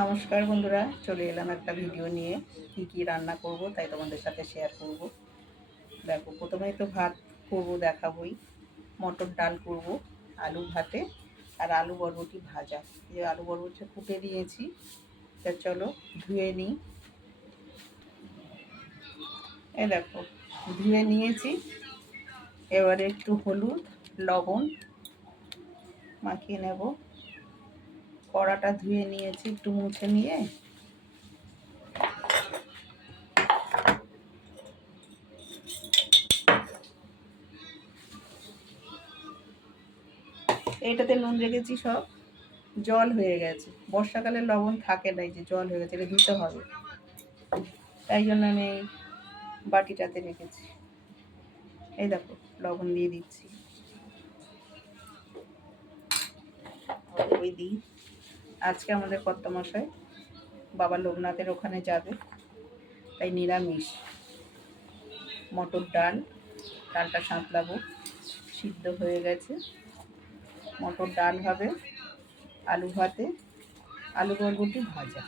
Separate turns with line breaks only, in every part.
নমস্কার বন্ধুরা, চলে এলাম একটা ভিডিও নিয়ে, কি কি রান্না করব তাই তোমাদের সাথে শেয়ার করব। দেখো, প্রথমেই তো ভাত করব, দেখাবই। মটর ডাল করব, আলু ভাতে, আর আলু বরবটি ভাজা। যে আলু বরবটি কুটে দিয়েছি, তা চলো ধুয়ে নিই। এ দেখো, ধুয়ে নিয়েছি। এবারে একটু হলুদ, লবণ মাখিয়ে নেব। কড়াটা ধুয়ে নিয়েছি, একটু মুছে নিয়ে। এইটাতে নুন রেখেছি সব। জল হয়ে গেছে। বর্ষাকালে লবণ থাকে নাই যে জল হয়ে গেছে, এটা ধুতে হবে। তাই জন্য আমি এই বাটিটাতে রেখেছি। এই দেখো, লবণ দিয়ে দিচ্ছি। ওই দিই। আজকে আমাদের কর্তামশাই বাবা লোকনাথের ওখানে যাবে। তাই নিরামিষ। মটর ডাল, ডালটা সাঁতলাবো। সিদ্ধ হয়ে গেছে। মটর ডাল হবে আলু ভাতে। আলু বরবটি ভাজা।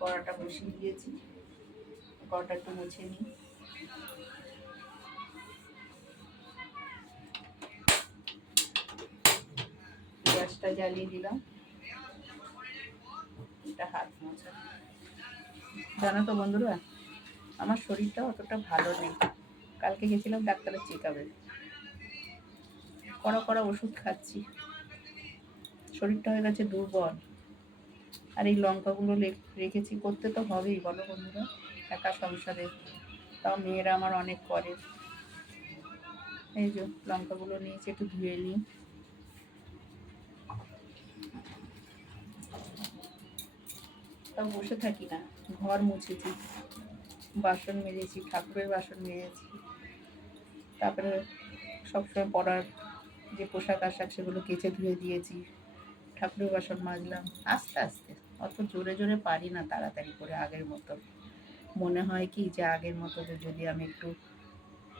কড়াটা বসিয়ে দিয়েছি। কড়াটা একটু মুছে নিই। গ্যাসটা জ্বালিয়ে দিলাম। এটা হাত মোছা। জানো তো বন্ধুরা, আমার শরীরটা অতটা ভালো নেই। কালকে গেছিলাম ডাক্তারের চেক আপে কড়া কড়া ওষুধ খাচ্ছি। শরীরটা হয়ে গেছে দুর্বল। আর এই লঙ্কাগুলো রেখেছি, করতে তো হবেই, বলো বন্ধুরা, একা সংসারে। তাও মেয়েরা আমার অনেক করে। এই যে লঙ্কাগুলো নিয়েছি, একটু ধুয়ে নিই। তাও বসে থাকি না, ঘর মুছেছি, বাসন মেজেছি, ঠাকুরের বাসন মেজেছি। তারপরে সবসময় পড়ার যে পোশাক আশাক সেগুলো কেচে ধুয়ে দিয়েছি, ঠাকুরের বাসন মাজলাম, আস্তে আস্তে। অত জোরে জোরে পারি না তাড়াতাড়ি করে আগের মতো। মনে হয় কি যে আগের মতো যদি আমি একটু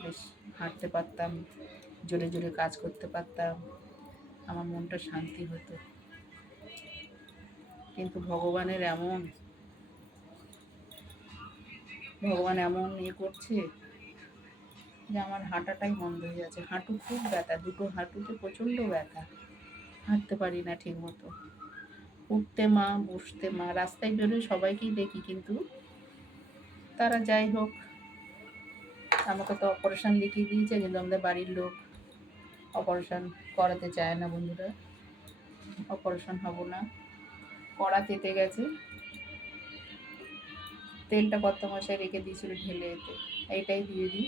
বেশ হাঁটতে পারতাম, জোরে জোরে কাজ করতে পারতাম, আমার মনটা শান্তি হতো। কিন্তু ভগবানের এমন, ভগবান এমন ইয়ে করছে যে আমার হাঁটাটাই বন্ধ হয়ে যাচ্ছে। হাঁটু খুব ব্যথা, দুটো হাঁটুতে প্রচণ্ড ব্যথা। হাঁটতে পারি না ঠিক মতো উঠতে মা, বসতে মা, রাস্তায় বেরোয় সবাইকেই দেখি কিন্তু তারা যাই হোক, আমাকে তো অপারেশন লিখিয়ে দিয়েছে কিন্তু আমাদের বাড়ির লোক অপারেশন করাতে চায় না বন্ধুরা। অপারেশন হব না। কড়া তেতে গেছে। তেলটা কত মাসে রেখে দিয়েছিল ঢেলে এতে। এইটাই দিয়ে দিই।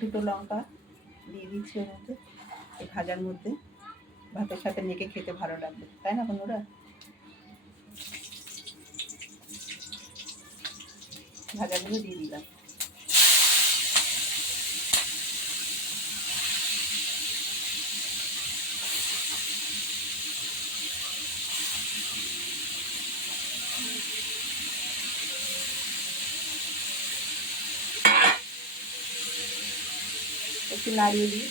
দুটো লঙ্কা। দিচ্ছি ওর মধ্যে, এই ভাজার মধ্যে। ভাতের সাথে মেখে খেতে ভালো লাগবে, তাই না বন্ধুরা? ভাজাগুলো দিয়ে দিলাম। একটু নাড়িয়ে দিই।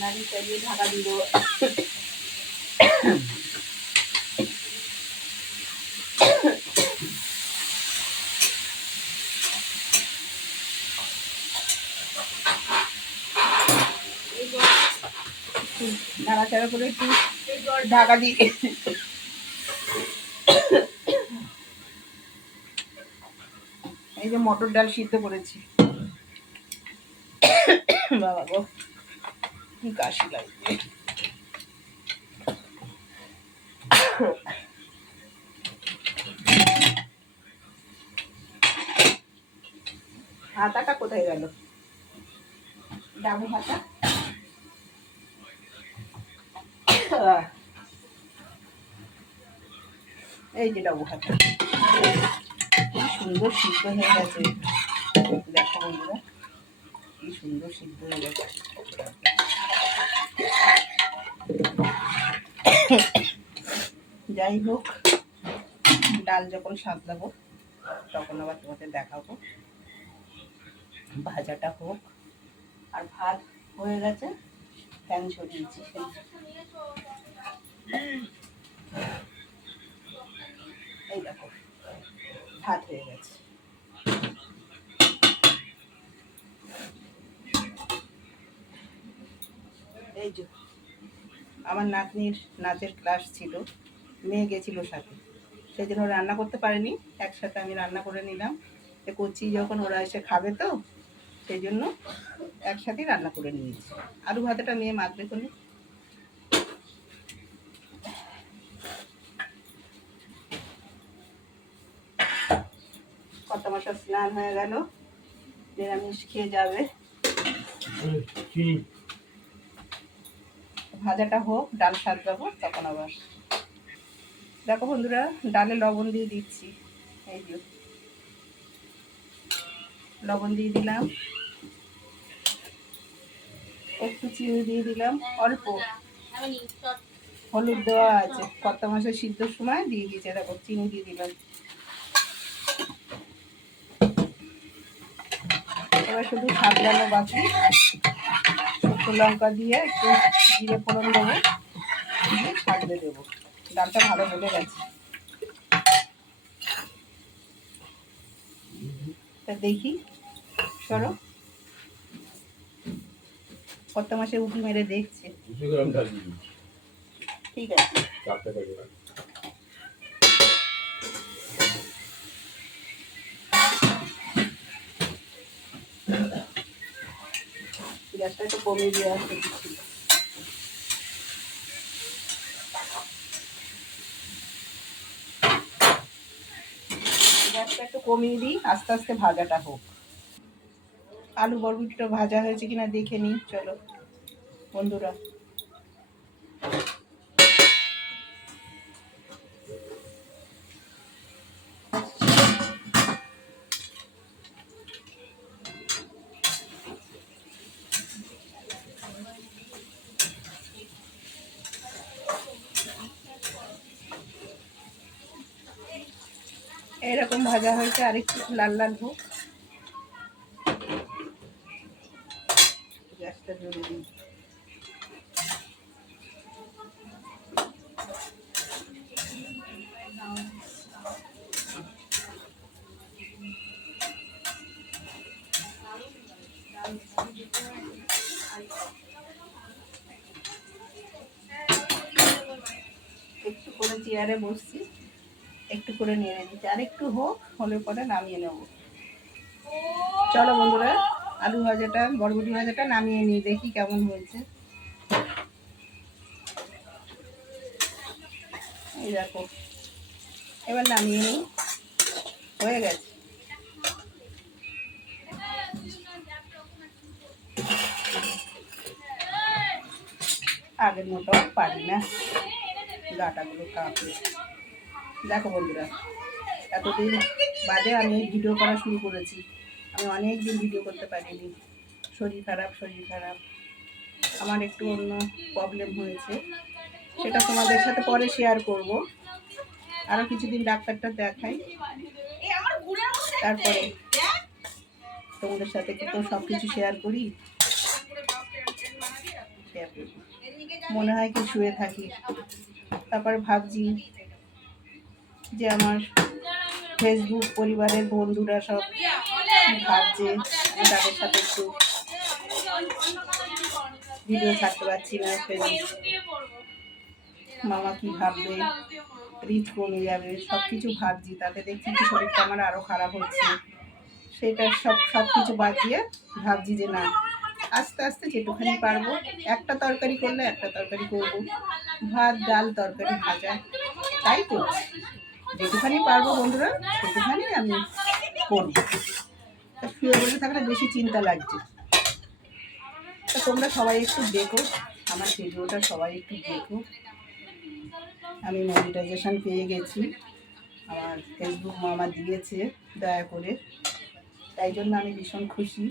নাড়িয়ে চালিয়ে ঢাকা দিব। নাড়াচাড়া করে একটু ঢাকা দিয়ে এই যে মটর ডাল সিদ্ধ করেছি। বাবা গো কাশি লাগছে। হাতাটা কোথায় গেল? ডাবু হাতা? এই যে ডাবু হাতা। সুন্দর সিদ্ধ হয়ে গেছে। বন্ধুরা। কি সুন্দর সিদ্ধ হয়ে যাই হোক, ডাল যখন সাঁতলাবো তখন আবার তোমাদের দেখাবো। ভাজাটা হোক। আর ভাত হয়ে গেছে, ফ্যান ছড়িয়েছি সেই এই দেখো ভাত হয়ে গেছে এই যে আমার নাতনির নাচের ক্লাস ছিল। মেয়ে গেছিল সাথে। সেই জন্য রান্না করতে পারেনি। একসাথে আমি রান্না করে নিলাম। করছি যখন ওরা এসে খাবে তো সেই জন্য একসাথেই রান্না করে নিয়েছি। আলু ভাতেটা মেয়ে মাখবে কোনো কত মাসের স্নান হয়ে গেল। নিরামিষ খেয়ে যাবে। ভাজাটা হোক, ডাল সাজাবো তখন আবার। দেখো বন্ধুরা, ডালে লবণ দিয়ে দিচ্ছি। এই যে। লবণ দিয়ে দিলাম। একটু চিনি দিয়ে দিলাম। অল্প। হলুদ দেওয়া আছে। কত মাসের সিদ্ধর সময় দিয়ে দিয়েছে। দেখো, চিনি দিয়ে দিলাম। এবার শুধু সাবধানো বাকি। শুকনো লঙ্কা দিয়ে একটু জিরে ফোড়ন দেবো। দিয়ে ছাড়িয়ে দেবো। ডালটা ভালো গলে গেছে। তা দেখি। সরো। কত মাসে উঁকি মেরে দেখছে। ঠিক আছে। গ্যাসটা একটু কমিয়ে দিয়ে আসতে গ্যাসটা একটু কমিয়ে দিই, আস্তে আস্তে ভাজাটা হোক। আলু বরবটিটা ভাজা হয়েছে কিনা দেখে নিই, চলো। বন্ধুরা। এরকম ভাজা হয়েছে আরেকটু লাল লাল হোক। একটু করে চেয়ারে বসছি। একটু করে নিয়ে নিচ্ছি আর একটু হোক, হলে পরে নামিয়ে নেব। চলো বন্ধুরা, আলু ভাজাটা, বরবটি ভাজাটা নামিয়ে নিই, দেখি কেমন হয়েছে। এই দেখো, এবার নামিয়ে নিই। হয়ে গেছে। আগের মতো পারি না। গাটাগুলো কাঁপে দেখো বন্ধুরা, এতদিন বাদে আমি ভিডিও করা শুরু করেছি। আমি অনেক দিন ভিডিও করতে পারিনি। শরীর খারাপ শরীর খারাপ। আমার একটু অন্য প্রবলেম হয়েছে। সেটা তোমাদের সাথে পরে শেয়ার করব। আরও কিছুদিন ডাক্তারটা দেখাই। তারপরে তোমাদের সাথে তো সব কিছু শেয়ার করি মনে হয় কি শুয়ে থাকি। তারপর ভাবছি যে আমার ফেসবুক পরিবারের বন্ধুরা সব ভাবছে তাদের সাথে একটু ভিডিও ছাড়তে পারছি না ফেসবুক মামা কি ভাববে রিচ কমে যাবে সব কিছু ভাবছি। তাতে দেখছি কি শরীরটা আমার আরও খারাপ হচ্ছে। সেটা সব সব কিছু বাদ দিয়ে ভাবছি যে না, আস্তে আস্তে যেটুখানি পারব, একটা তরকারি করলে একটা তরকারি করব। ভাত, ডাল, তরকারি, ভাজা, তাই তো। যেটুখানি পারব বন্ধুরা, সেটুখানি আমি করব। শুয়ে বসে থাকলে বেশি চিন্তা লাগছে। তোমরা সবাই একটু দেখো, আমার ভিডিওটা সবাই একটু দেখো। আমি মনিটাইজেশন পেয়ে গেছি। আমার ফেসবুক মামা দিয়েছে, দয়া করে। তাই জন্য আমি ভীষণ খুশি।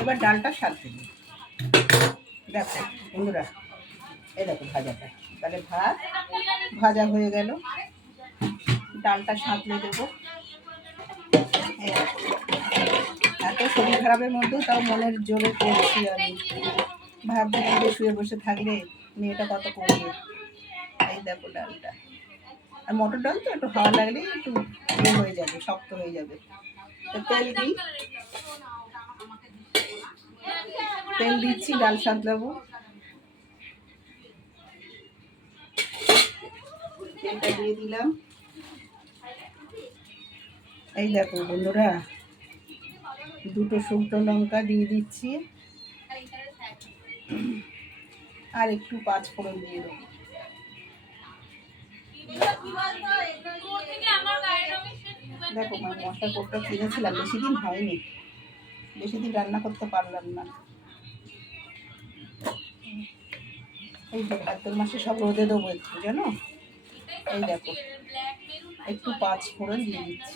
এবার ডালটা সাথে দিই। দেখো, বন্ধুরা, এই দেখো ভাজাটা। তাহলে ভাত ভাজা হয়ে গেল। ডালটা সাঁতলে দেবো। এত শরীর খারাপের মধ্যেও তাও মনের জোরে করছি আমি। ভাবছিলাম যে শুয়ে বসে থাকলে মেয়েটা কত করবে? এই দেখো ডালটা। আর মটর ডাল তো একটু হাওয়া লাগলেই একটু ইয়ে হয়ে যাবে, শক্ত হয়ে যাবে। তেল দিই। তেল দিচ্ছি, ডাল সাঁতলাবো। তেলটা দিয়ে দিলাম। এই দেখো বন্ধুরা, দুটো শুকনো লঙ্কা দিয়ে দিচ্ছি। আর একটু পাঁচ ফোড়ন দিয়ে দেবো। দেখো মা মশলা কোটটা কিনেছিলাম বেশি দিন হয়নি। বেশি দিন রান্না করতে পারলাম না। এই ভাদ্র মাসে সব রোদে দেবো একটু, জানো? এই দেখো। একটু পাঁচ ফোড়ন দিয়ে দিচ্ছি।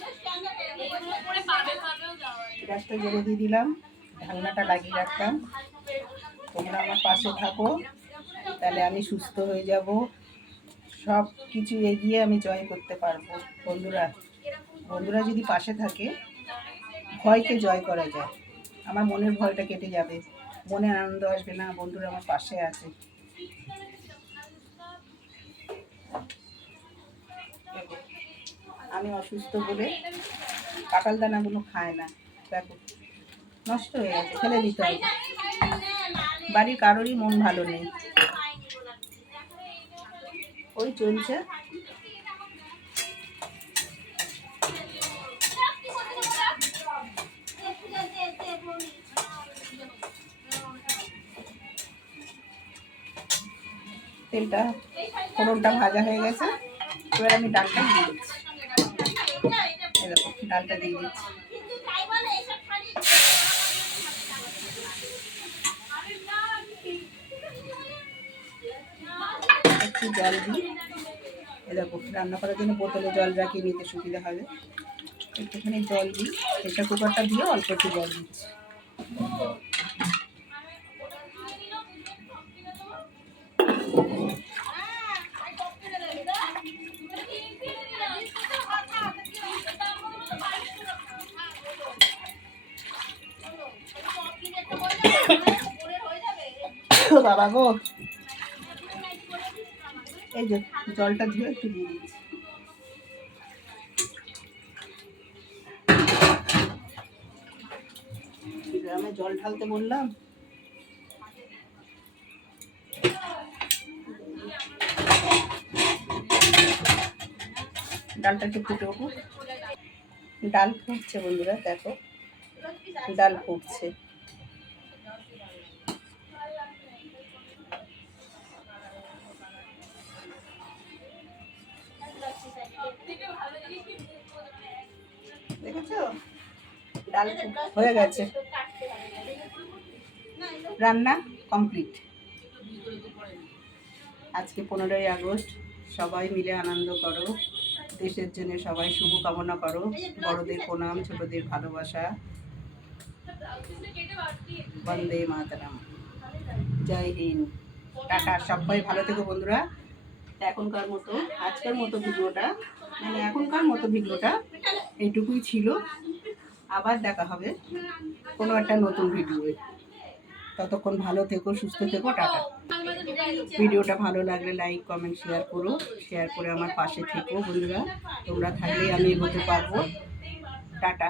গ্যাসটা জেলে দিয়ে দিলাম। ঢাকনাটা লাগিয়ে রাখলাম। তোমরা আমার পাশে থাকো। তাহলে আমি সুস্থ হয়ে যাব। সব কিছু এগিয়ে আমি জয় করতে পারব, বন্ধুরা। বন্ধুরা যদি পাশে থাকে, ভয়কে জয় করা যায়। আমার মনের ভয়টা কেটে যাবে। মনে আনন্দ আসবে, না, বন্ধুরা আমার পাশে আছে। আমি অসুস্থ বলে কাঁঠাল দানাগুলো খায় না। দেখো, নষ্ট হয়ে গেছে, ফেলে দিতে হবে। বাড়ির কারোরই মন ভালো নেই। ওই চলছে। তেলটা ফোড়নটা ভাজা হয়ে গেছে। এবার আমি ডালটা দিয়ে ডালটা দিয়ে দিচ্ছি। একটু জল দিই। এ দেখো, রান্না করার জন্য বোতলে জল রাখি নিতে সুবিধা হবে। একটুখানি জল দিই। প্রেশার কুকারটা দিয়ে অল্প একটু জল দিচ্ছি। বাবা গো। এই যে জলটা ধুয়ে একটু দিয়ে দিচ্ছি। গ্রামে জল ঢালতে বললাম। ডালটা একটু ফুটে ডাল ফুটছে বন্ধুরা, দেখো। ডাল ফুটছে। দেখেছ? ডাল হয়ে গেছে। রান্না কমপ্লিট। আজকে পনেরোই আগস্ট, সবাই মিলে আনন্দ করো। দেশের জন্য সবাই শুভ কামনা করো। বড়দের প্রণাম, ছোটদের ভালোবাসা। বন্দে মাতারাম। জয় হিন্দ। টাটা, সবাই ভালো থেকো বন্ধুরা। এখনকার মতো, আজকের মতো ভিডিওটা মানে এখনকার মতো ভিডিওটা এইটুকুই ছিল। আবার দেখা হবে কোনো একটা নতুন ভিডিওয়ে। ততক্ষণ ভালো থেকো, সুস্থ থেকো, টাটা। ভিডিওটা ভালো লাগলে লাইক, কমেন্ট, শেয়ার করো। শেয়ার করে আমার পাশে থেকো বন্ধুরা। তোমরা থাকলেই আমি এগোতে পারব। টাটা।